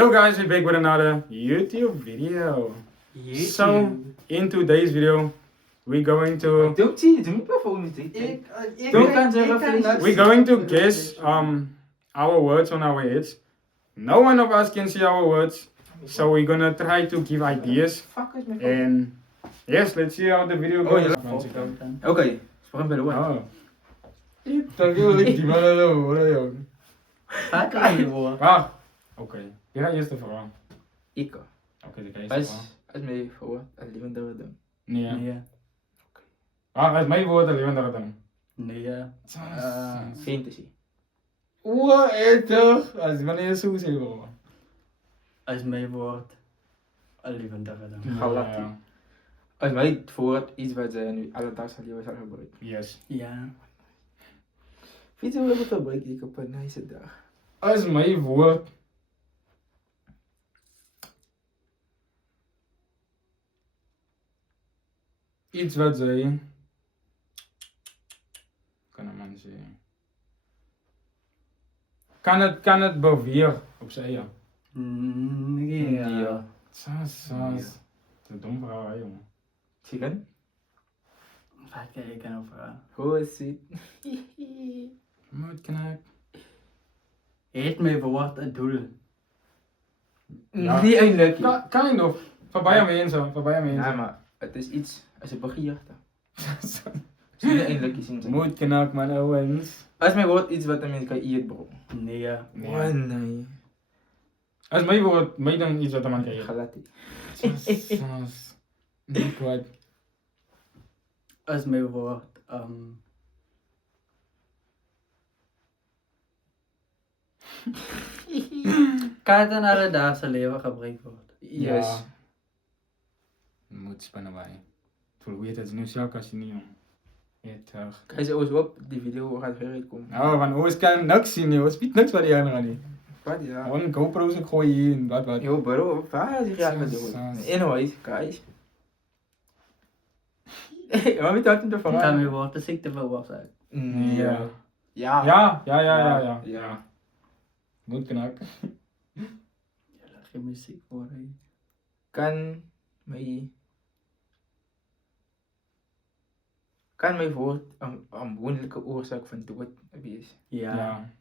Yo guys, we're back with another YouTube video. So, in today's video, we're going to we're going to guess our words on our heads. No one of us can see our words, so we're gonna try to give ideas. And yes, let's see how the video goes. Oké, sprak bij de woord. Oh. Dan wil ik die maar hoor. Ga ik er niet voor? Ah, oké. Wie gaat eerst de vraag? Ik. Oké, dan ga je eerst de vraag. Als mij voor het leven dat we doen. Nee. Nee. Ah, uit mijn woorden leven dat dan. Nee. Fantasy. Wow, toch? Als wanneer zo is bro. Als mijn woord. Al levendige dan. Galactisch. Als mij het woord iets wat zij nu alledaags al leven zal gebruiken. Yes. Ja. Weet je hoe we gebruiken ik op een nice dag? Als mijn woord. Iets wat zij. Kan een man zeggen. Kan het beweren op zij ja. Nee. Ja. Saas. Te dom vrouw hè jongen. Chicken? Ga ik kijken over. Hoe is het? Moet knak. Heeft mijn woord het doel? Ja. Niet eindelijk. Kind of. Voorbij me eens zo. Voorbij me eens. Ja, maar het is iets als je begeert. Het is niet eindelijk iets in zijn. Moet knak man Owens. Als mijn woord iets wat een mens kan eten, bro. Nee. Oh nee. Als mijn woord, mij dan iets wat de man kan eten. Galati. Saas. Niet kwijt. Als mijn woord. Kan het in alledaagse leven gebruikt worden? Yes. Ja. Moet spannen bij. Hoe weet het nu zelf als je niet jong. Ja toch. Ga je ook op die video gaat gereed komen? Nou, van Oos kan niks zien joh. Spiet niks wat die anderen niet. Wat ja? Gewoon GoPro's ik gooi hier en wat. Yo bro, waar is je met doen? Anyways, guys. Wat moet je uit de Kan vraag? mijn woord de ziekte veroorzaken? Ja. Ja. Ja. Moet knak. Ja, laat geen muziek voor hè. Kan mij woord een wonderlijke oorzaak van dood wees? Ja. Ja.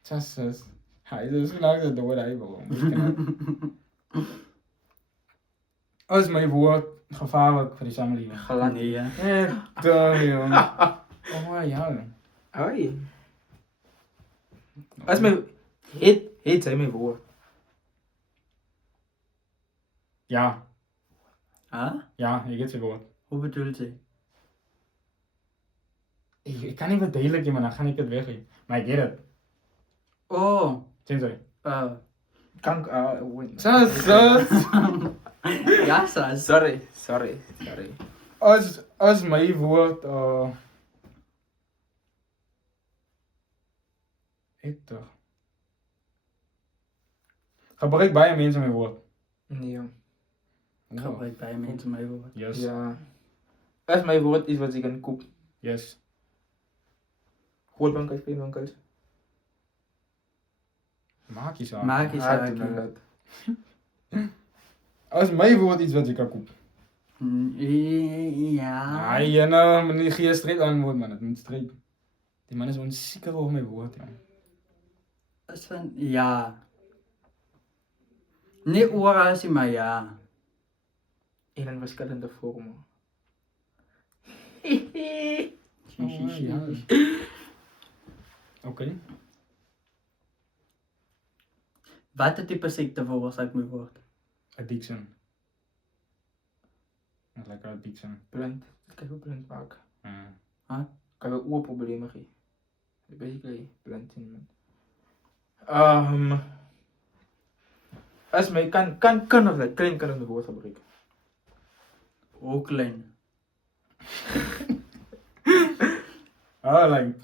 Saas. Hij is vandaag de dood hij bro. Moet knak. Als mijn woord gevaarlijk voor de samenleving. Glad. Nee. Echt jongen. Oh ja. Hoi. Als mijn heet zijn mijn woord. Ja. Huh? Ja, ik get ze woord. Hoe bedoelt je? Ik kan niet verdedigen, maar dan ga ik het weggeven. Maar ik get het. Oh. Zeg zo. Kan Saas. Ja, Sas. Sorry. Als mijn woord ik toch. Gebruik bij mensen mijn woord. Nee. Gebruik bij mensen mijn woord. Yes. Ja. Als mijn woord is wat ik kan koop. Yes. Goedbankers, peenbankers. Maak je zo. Maak je zaken. dat. Als mijn woord iets wat je kan kopen. Ja. Nee, je nou, maar niet geen streep antwoord man, het moet streep. Die man is onzeker over mijn woord, ja. Dat is van, ja. Niet oorals maar ja. In een verschillende vormen. Ja. Oké. Wat het type ziekte veroorzaakt mijn woord? Addiction. Dat lekker addiction. Blind. Dat kan je ook blind maken. Ja. Kan je oorproblemen geven. Basically, blind in als mij kan of dat klein kan een woord gebruiken. Ook klein. Ah, like.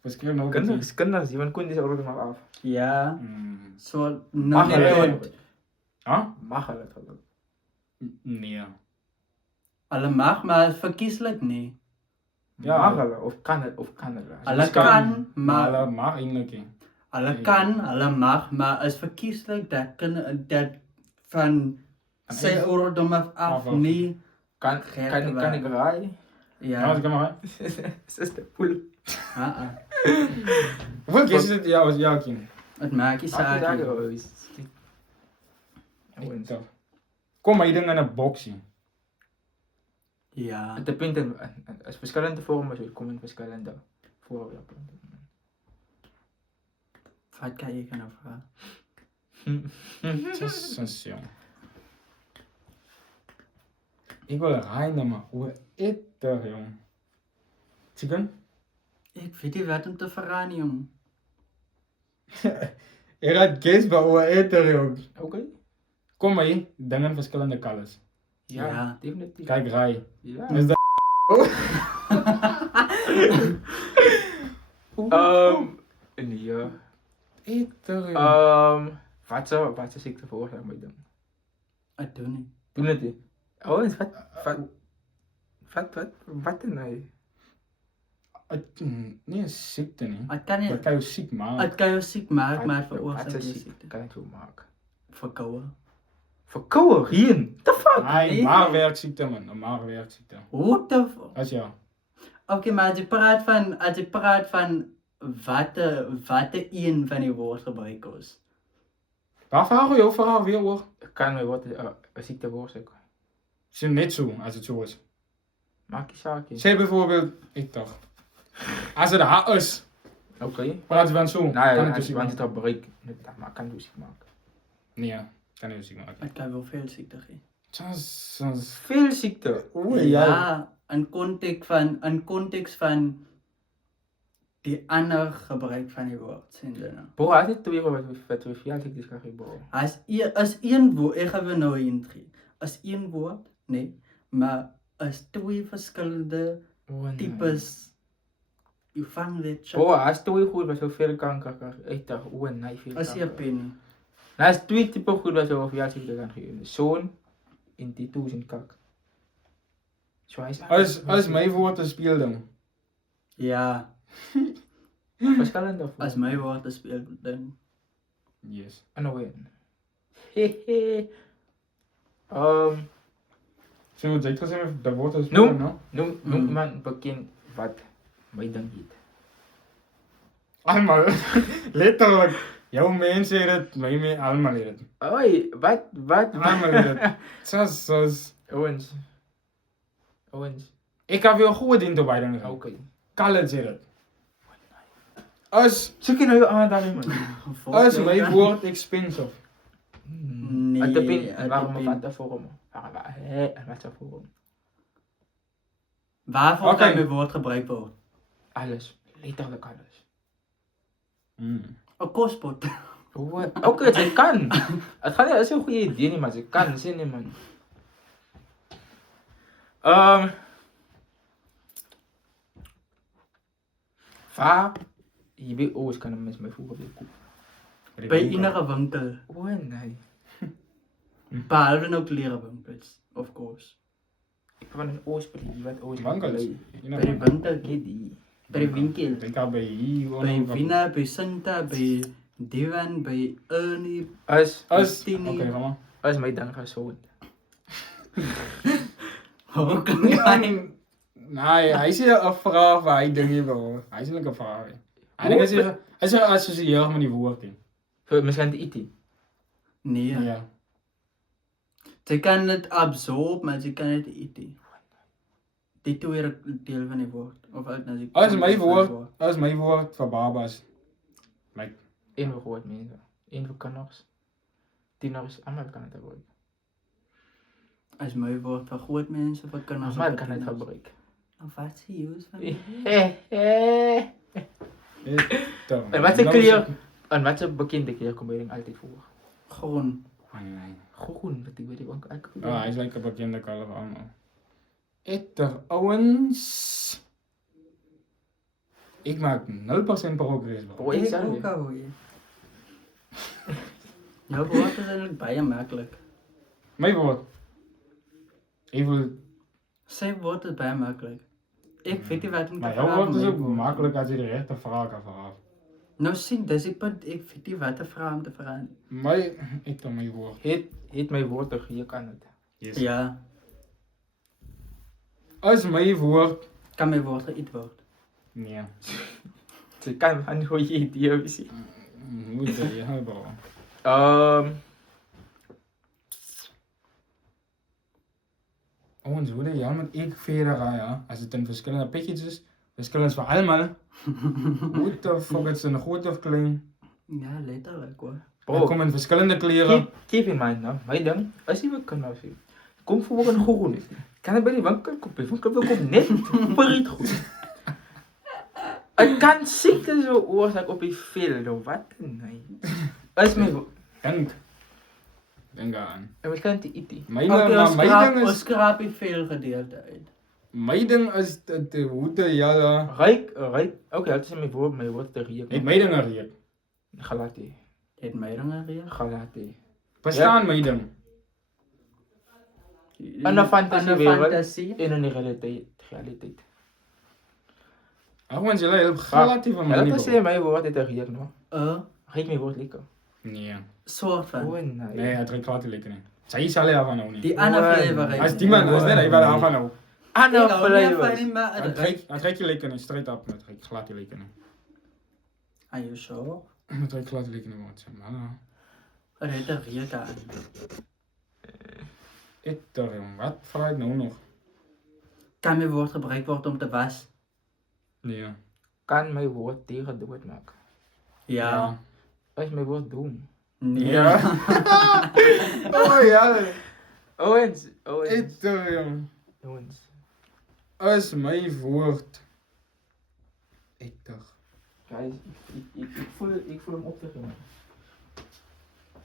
Verschil nog. Kinders, die van kunt deze oorlog maar af. Ja. Zo, Mag nog je niet het? Ah? Mag je het gebruiken? Nee. Alle mag, maar verkieslijk niet. Ja. Mag je of kan het? Alle kan, Maar maar dat mag eigenlijk niet. Hulle kan, hulle mag, maar is verkieslik dat van sy ouderdom af nie Kan ik raaien? Ja, ja. dat kan maar. Is de poel. Hoeveel keer is het jouw kind? Het maak nie saak nie. Kom maar, je ding in een boxie. Ja. Het depende, is verschillende vormen, so kom in verschillende voorwerpen. Wat kan jy kan vra? Jesus, jong. Ik wil rijden, maar hoe is dat, jong? Chicken? Ek weet nie wat om te vra nie, jong. Je gaat guess, maar hoe is dat, jong? Oké. Kom maar hier, dingen verschillende colors. Ja. Definitief. Kijk, rij. Ja. Is dat... Nee, ja. Eter, jong. Wat zou ziekte veroorzaken bij dan? Ek doen nie. Doe het niet. Oh, is wat dan nou? Nee, ziekte niet. Ek kan nie, Dat kan je ziek maken. ek kan jou siek maak, maar Wat veroorsaak is jy ziekte? siekte. Kan het zo maken? Verkoue. Verkouden, rien. The fuck? Nee, Nee. maagwerkziekte, man. Een maagwerkziekte. What the fuck? Dat is ja. Oké, maar as jy praat van watte een van die woord gebruik is. Waar vraag je jouw verhaal weer hoor? Kan mij wat een ziekte veroorzaken? Het is net zo, als het zo is. Maak je zaakje. Zeg bijvoorbeeld, ik dacht. Als het hard is, Oké. praat je van zo. Nou Kan ja, het als dus je niet het bereikt, maar kan dus maken. Nee, ja. Kan je dus niet maken. Ek kan wel veel siekte gee. Tjus. Veel ziekte. Ja, in konteks van die ander gebruik van die woord, sien jy nou. Bro, altijd twee wat we via ziektes kan geven, bro. As een woord, ek gaan weer nou intree. As een woord, nee, maar as twee verskillende types. You vang dit shit. Bro, als twee goed was zoveel kanker kan ik dacht, nee, veel As jy 'n kanker. pen. Nou, als twee typen goed was over via ziekte kan geven. Zo'n in die toes in kak. Zo is Als mijn woord te spelen. Ja, verschillende of as my woord is speel ding. Yes. En dan win. Hehe. Zullen we het zeker zeggen, de woord te spelen, no? Noem iemand bekend wat mij dan heet. Allemaal. Letterlijk. Jouw mensen heet het, mijn mensen allemaal heet het. Oi, wat? Allemaal heet het. Tjus. Owens. Ik heb veel goed in te wijden. Oké. College heet het. Als Zoek je nou je aandacht, man? Als mijn woord expensive. Nee, Het depende. het Waarom depende. wat daarvoor? Wat daarvoor? Waarvoor Oké. kan my woord gebruik word? Alles. Letterlijk alles. 'n Kospot. Oké, het kan. Het gaat niet, dat is een goede idee, niet, maar het kan. Zin niet, man. Waar je weet, oh, kan een mens mij voegen op de koep. By enige winkel. Oh, nee. Behalwe nou klerewinkels, of course. Ik ben een oorspelie, wat Winkels. oorspelie. By die winkel, Die. by die winkel. Ik heb bij hier. By Vina, by Sinta, by Divan, by Ernie, Als Oké, ga maar. als mij dan gaat zo. hoe kan jy? Nee, hij is hier een vraag waar ik denk niet wel. Hij is niet een vraag. Hij is associeer met die woorden. Misschien de IT. Nee, Ja. jy kan dit absorb, maar jy kan dit eet. Die twee deel van die woord. Of uit na die Als mijn woord voor babas. Eén voor gehoord mensen. Eén voor kanners. Tieners, allemaal kan het gebruiken. As my woord vir groot mense vir kinders. Allemaal kan het gebruiken. Of wat se use van? En wat een kleur, en wat een bekende kleur kom je altijd voor? Groen. Groen, dat ik weet ook. Ja, hij is lekker bekende kleur allemaal. Etter Owens. Ik maak 0% progress. Bro, ik Ek zeg ook je. al jy. Jou woord is eintlik baie maklik. Mijn woord. Ik wil. Sy woord is baie maklik. Ek weet nie wat om te Maar jouw vra woord van is my ook woord. makkelijk als je de rechte vraag kan vragen. Nou sien, dis die punt, ek weet nie wat te vra om te verander. Ek dan my woord. Het my woord te gee kan dit. Yes. Ja, As my woord, kan my woord geuit word. nee. Jy kan aan hoe jy idee wees. Hoe is dit, ja, bro. Ons hoe dit ja met ek verder ga, ja. As dit in verskillende pakketes is, verskillend vir almal. Hoe the fuck is dit 'n groot of klein? Ja, letterlik hoor. Dit kom in verskillende kleure. Keep in mind nou, my ding, as jy wil kan nou sê. Kom voor een groen. Kan het bij die winkel kopen? Winkel wil kom net per goed. Ik kan ziekte zo oorzaak op die veld of wat? Nee. Is my Denk aan. en wat kan die IT? My Ons ding skraap die veel gedeelte uit. my ding is dat hoe te ja. Ryk. Oké, dat is my woord te reek. Ek my dinge reek. Galati. Het my dinge reël. Galati. Verstaan my ding. En 'n fantasie fantasie. en 'n realiteit. Ag mens jy help relatief van my Ja, nie. dat is my woord te reek no. Ryk my woord lekker. Nee. Soort van. O nee. Nee, het reek glad nie lekker nie. Sy sal hy af nou nie. Die ander Wow. flavor. As die man is net hy wat af nou. Ander flavor. flavors. Het reek jy lekker nie, straight up met reek glad nie lekker nie. Are you sure? Met reek glad nie lekker nie wat sê man. Het er reek aan. Wat vra ek nou nog? Kan my woord gebruik word om te was? Nee. Kan my woord tegen dood maak? Ja. Is my woord doen? Nee. Ja. Oh ja. Owens. Owens. As my woord. Guys, ik voel hem op te gaan.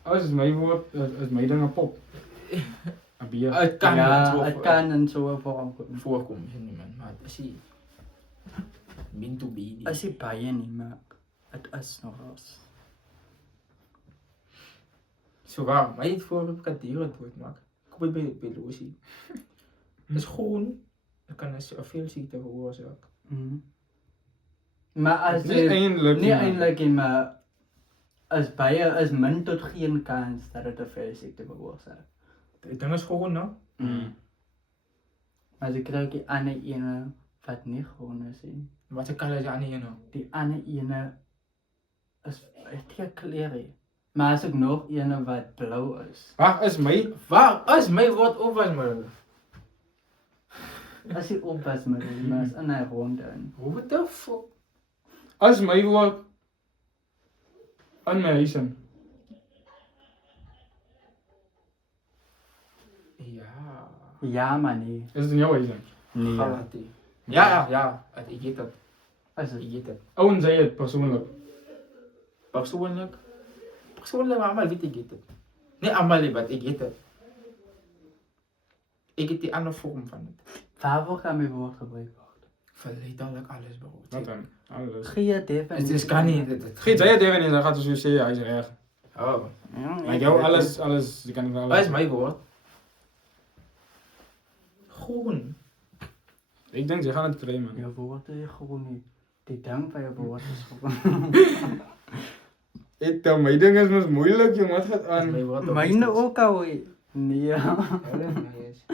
As my woord is my ding 'n pop. 'n bier. Het kan Ja, het kan in zo'n vorm komen. voorkomen, niet man. Maar als je min to be. As jy baie nie, maar het is nog eens. Zo waar, maar niet voor een kaderen doet maak. Kom het bij Lucy. Het is gewoon, dan kan het veel ziekte veroorzaken. Maar as Nie eintlik nie eintlik nie, maar as baie is min tot geen kans dat dit 'n velsiekte veroorsaak. Het ding is gewoon, nou. Maar jy kry die ander ene wat nie gewoon is nie. Wat kan je aan hier nou? Die ander ene is baie kleur. Maar as ek nog ene wat blou is. Wag, is my Waar is mijn woord opwasmiddel? As jy opwas met hom, maar is in hy rond in. What the fuck? as my woord in my huis in. Ja. Ja, maar nee. Is dit in jou huis in? Nee. Galati. Ja. Ik weet dat. As Ik weet dat. Ouens sê dit persoonlik. Persoonlijk, maar allemaal weet ik het. Nee, allemaal niet, maar ik weet het. Ik heb die andere vorm van het. waarvoor kan my woord gebruik word? Verleidelijk alles behoort. Wat dan? Alles. Gee dit Het is kan niet. Geet jy Devin en dan gaat jy sê hy's reg. Oh. Like jou alles, jy kan wel Wat is mijn woord? Groen. Ek dink jy gaan dit kry man. Jou woord is gewoon nie. Die ding van jou woord is gewoon. Ek tel my ding is mos moeilik jong, wat gaan Wat is aan? mijn woord? Myne ook al. Nee. Yes.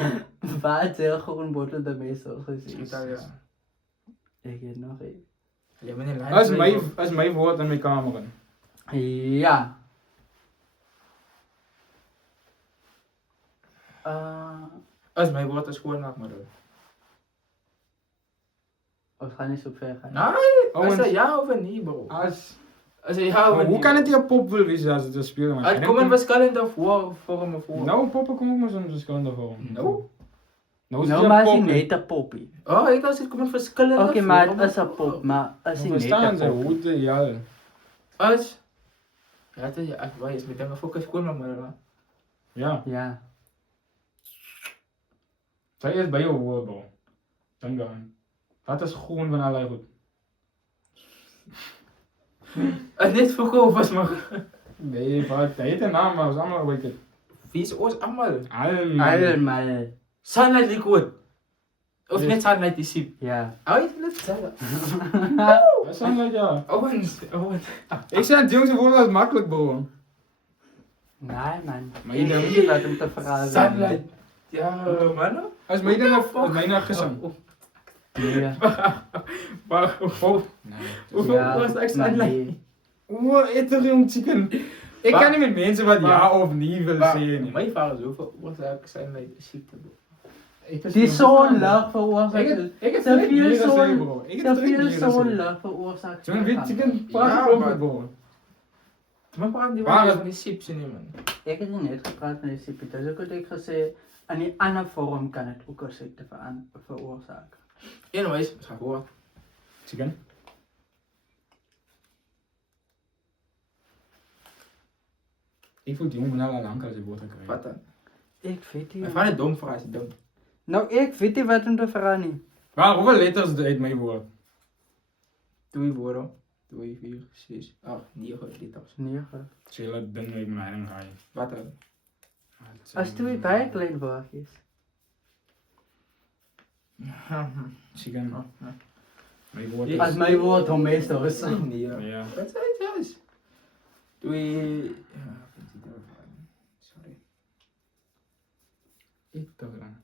Wat is gewoon bottle de meeste Schiet gezien. al, ja. Ik weet nog niet. Alleen maar in lijn. As my woord in my kamer in. Ja. Als mijn woord is gewoon maak maar door. We gaan niet zo ver gaan. Nee, als Owens. dat ja of nee bro. As Als je ja of nee. hoe kan dit 'n pop wil wees as dit 'n speel man? Het komt in verschillende vormen voor. Nou poppe kom ook maar soms verskillende vorm. No. Nou is Nou, dit maar 'n is pop. niet een poppie. Oh, ik dacht het komt in verschillende Oké, maar het vormen is een voor. pop, maar is Hoe niet verstaan een ze pop. hoe te ja. Als. Ja, het is als wij is met een focus gewoon maar dan. Ja, Ja. sy is by jou woord bro. Dink aan. Wat is gewoon van allei goed? Het niet verkoop was maar. Nee, wat? Hy het 'n naam maar ons almal weet dit. Wie is ons allemaal? Almal. Allemaal. Sana liquid. Of net sunlight die sip. Ja. Oh, jy het self. Wat sunlight ja? Owens. Ik zei het jongste woord was makkelijk bro. Nee man. Maar Ik je weet niet wat hem te verhalen. Sunlight. Ja, man. Als mij of mij naar gezang. Nee. Maar hoeveel was ek sunlight? nee. Wow, eter jong chicken. Ik kan niet met mensen wat ja of niet willen zeggen. My vraag is hoeveel was ek sunlight siekte? Die zonlicht veroorzaakt. Ik heb Te drie veel bieren zon- gezegd bro. Ik heb Te drie veel bieren gezegd. zonlicht veroorzaakt. Zo'n wit chicken Ja, praat ook maar- met bro. Maar praat die Waar is- van die chips nie man. Ik heb net gepraat met de CP. Dus ik had gezegd, in die andere vorm kan het ook een ziekte veroorzaken. Anyways, ga voor. Chicken. Ik voel die jongen nou al lang als je woord krijgt. Wat dan? Ik weet My niet. vraag is dom vraag, is dom. Nou, ik weet niet wat hem te veranderen. Waar hoeveel letters uit mijn woord? 2 woorde. 2, 4, 6, 8, 9 liters. 9. Zullen dan met mijn ga je. Wat dan? Als twee bij klein woordjes. Chicken. Mijn woord Ja. is... Als mijn woord dan meestal is. Nee, ja. Ja. Wat is het juist? 2... Ja, ik weet niet daarvan. Sorry. Ik toch dan.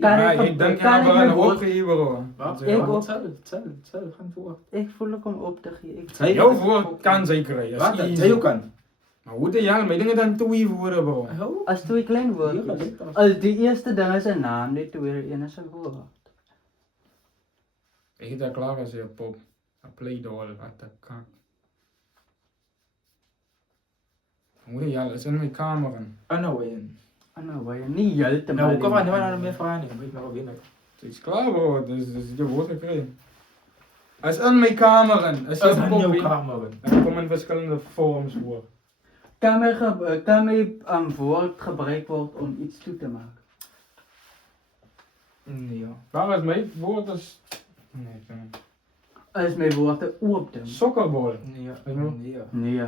Kan Ja, ik- ik denk kan aan ik wel mijn een woord- opgeven bro. Wat? Ik Ja, ook. Hetzelfde, gaan voor. Ik voel ook om op te geven. Zij- Jouw woord kan zeker hè. Wat? Dat is Zij easy. ook kan. Maar hoe de jaren, mijn dingen dan twee woorden bro. Oh? Als twee klein 9 woordjes. liters. Als die eerste ding is een naam, die tweede een is een woord. Ik heb daar klaar als je pop. Een playdoll, wat de kak. Hoe de jaren, is in mijn kamer. Oh, no way. Ah, nou, waar je niet juist te Nou, hoe kan man niet naar meer vragen? Ik weet nog wel winnen. Het is klaar bro, dus je woord gekregen. Als in mijn kamer, als Dat is je een pop nieuwe in, kamer. dan komen verschillende vorms voor. Kan mijn woord gebruikt worden om iets toe te maken? Ja. Waar is mijn woord? Is... Nee, ik kan niet. Als mijn woorden openen. Sokkerbol. Ja. Ja. Nee.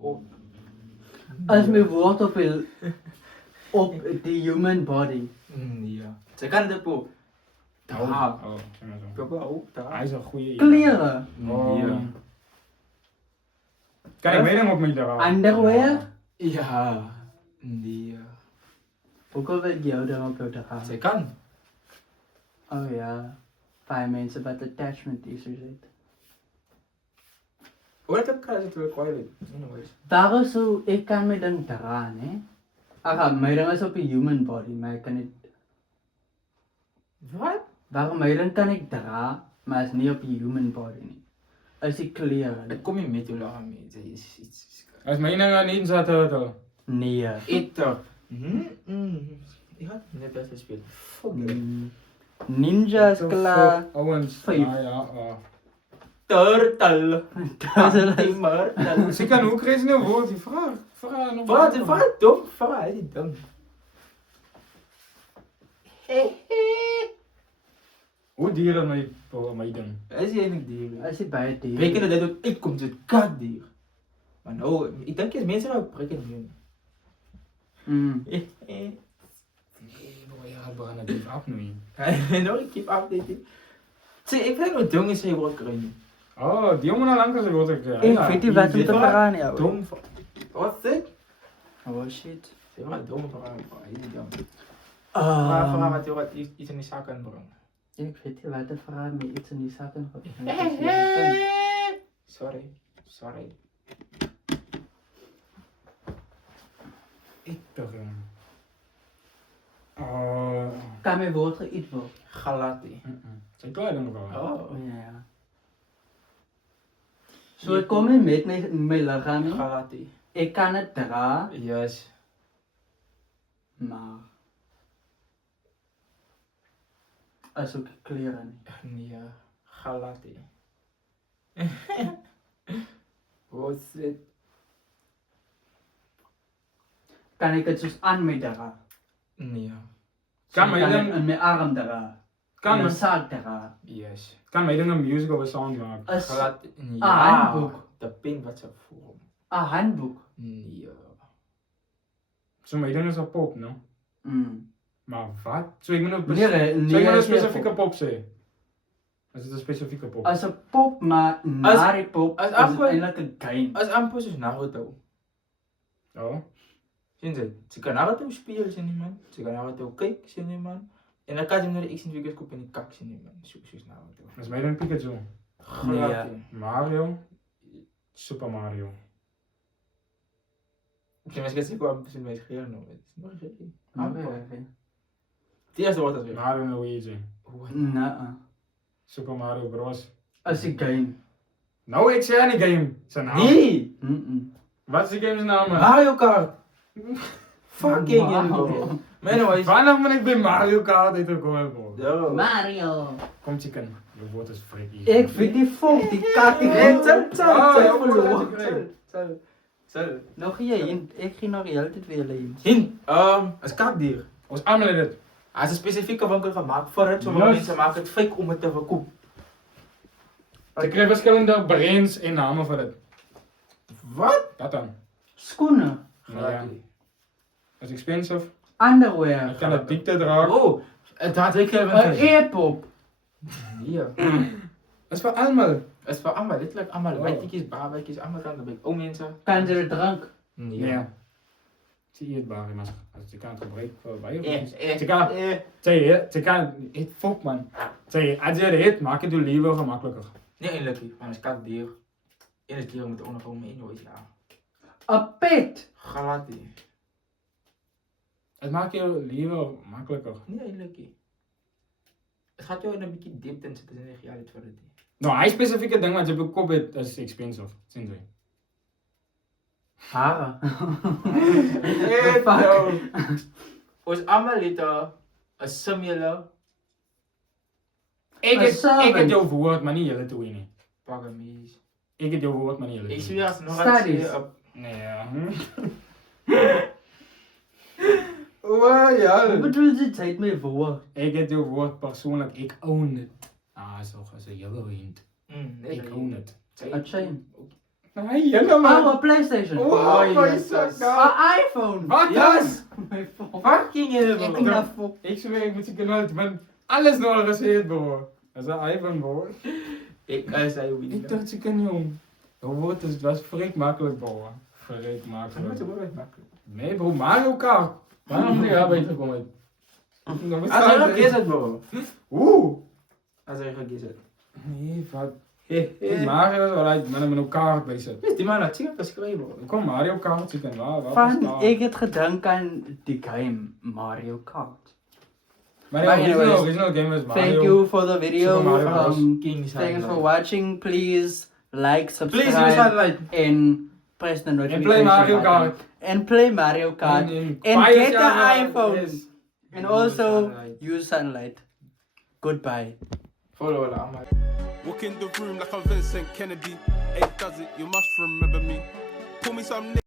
Op. Als mijn woord op de human body. Ja. Ze kan het op. Daar. Oh, zeg maar zo. Papa ook. Hij Daar. is een goede. Kleren. Ja. Kan ik weet hem op mij daar? Underwear. Ja. Ja. Ook al wil jou dan op jou te gaan. Ze kan. Oh ja. Vaak mensen wat attachment issues heeft. Hoe dat heb ik het wel anyways. Daar is zo, ik kan me dan draaien, hè. Mijn ding is op een human body, maar ik kan niet. Wat? Waarom mijn ding kan ik dragen, maar is niet op een human body niet. Als die kleren. Dan kom je met je lachen mee. Ze is iets. Als mijn naam niet zat, dan. Nee. Eter. Ik had net dat gespeeld. Fuck it. Ninja is klaar. Owens. Vijf. Ah ja, ah. Turtle. Dat is Turtle. Ze kan ook eens een woord, die vraag. Vraag nog. Wat dom. Vraag die dom. Hoe dieren mij dan? Dat is eigenlijk dier. Als je bij het dier. Rekenen dat ook ik kom uit katdier. Maar nou, ik denk dat mensen wel prikken nu. Ja, we gaan het even afnoeien. Nou, ik keep updating. Zie, ik vind het dom is hij wordt krijgen. Oh, die jongen al lang als ik woord gekregen. Ik weet niet wat hem te vergaan, ja. Dom. Wat is dit? Oh shit. Zeg maar dom vraag. Hij is dom. Vraag Um, wat je wat iets in die zaak kan brengen. ik weet niet wat te vragen met iets in die zakken. Sorry. Ik toch. Oh. Kan mijn woord geïet worden? Galati. Zijn klaar dan nog wel? Oh. Oh ja. Zo ik kom in met mijn lichaam. hè. Galati. Ik kan het dragen, Yes. maar. Als ook kleren. Nee. Galati. Wat is dit? Kan ik het dus aan mij dragen? Nee. Kan mij ik dan- het aan mijn arm dragen? Kan in een me- zak dragen? Yes. Kan mij dan een musical of een song maken? Als Galati. handboek. De pin wat ze voor. 'n handboek. Nee. So my ding is 'n pop, no? Maar wat? So ek moet nou Nee, so ek moet nou 'n nee, spesifieke pop sê. Is dit 'n spesifieke pop? As 'n pop, maar na die pop as is dit amper- eintlik 'n game. As amper soos Naruto. Ja. Sien jy? Sy kan Naruto speel, sien jy man. Sy kan Naruto kyk, sien jy man. En dan kan jy nou die action figures koop in die kak, sien jy man. Soos Naruto. Dis my ding Pikachu. Glad, Nee. Mario. Super Mario. Jy mens gesê kwam sien my geheel nou. Dit is nog geen. Amper. Okay. Die eerste woord as weer. Mario en Luigi. Nee. Super Mario Bros. As 'n game. Nou ek sê aan die game se naam. Nee! Wat is die game se naam? Mario Kart! Fucking Wow. hell, bro. Man, why is... Vanaf moet ek by Mario Kart uitgekom bro. Yo. Mario. Kom chicken. Jou woord is freaky. Ek weet die fok, die kat die Hey, kat. Sal. Nog jy, ek gee nog die hele tyd vir julle hint. Hint, as katdier. Ons almal het dit. As 'n spesifieke winkel gemaak vir dit, sommige Yes. mense maak dit fake om dit te verkoop. Jy kry verskillende brands en name vir dit. Wat? Dat dan. Skoene, Nee. Is expensive. underwear, Ek kan dit dikte dra. Oh, het had ik 'n even... earpop. Ja. Is vir almal. Is vir allemaal, dit lijkt allemaal. Oh. Wijtjes, baarwijtjes, allemaal kan erbij. Oh mensen. Kan jy dit drank? Nee. Sy eetbaar, maar as jy kan dit gebruik vir baie Eh, goed. eh, Jy kan jy kan eet fok man. Jy as jy dit het, maak dit jou lewe gemakliker. Nee, eindelijk niet. Maar als katdier. In het dier moet onderkomen in nooit, ja. 'n pet. Glad niet. Het maak jou lewe makliker. Nee, eindelijk niet. Het gaat jou in een beetje diepte in zitten en zeg ja, dit voor het niet. Nou, hy spesifieke ding wat jy op kop het is expensive, sien jy. Hare. Eh, Fuck. no. Ons allemaal liter een similar Ek servant. het jou woord, maar nie julle twee nie. pagamies. Ek het jou woord, maar nie julle Ik twee. zie weer als nog Studies. eens op. Nee. Wow, ja. Hoe bedoel jy tyd my woord? Ek het jou woord persoonlijk, ek own it. So as 'n julle hint. Nee, Ek own it. 'n chain. Nee, julle Oh, 'n PlayStation. Oh, my Jesus. God. 'n iPhone. Wat Yes. My phone. Fucking hell, Ek bro. na fok. Ek sê ek moet seker nooit want alles nou al gesê het bro. As 'n iPhone bro. Ik zei wie. Ek dink seker nie om. Jou woord is was vreek maklik bro. Vreek maklik. Nee bro, Mario Kart. Waarom moet jy daarby gekom het? Nou moet Als hij staan, gegeven het, bro. Oeh. Als hij gegeven het. Nee, wat? Hehe. Mario is alright, maar dan moet 'n kaart by sit. Die man had zich geschreven, bro. Kom Mario Kart seker waar Van ek het gedink aan die game Mario Kart. Maar Maar die anyways, original game is Mario. Thank you for the video. Super Mario Bros. Kings Thanks for watching. Please like, Please use subscribe, sunlight. and press the notification play Mario button. Kart. And play Mario Kart. And get the iPhone. Yes. And also Sunlight. use sunlight. Goodbye. Follow allemaal. Walk in the room like I'm Vincent Kennedy. Hey, does it? You must remember me. Pull me some.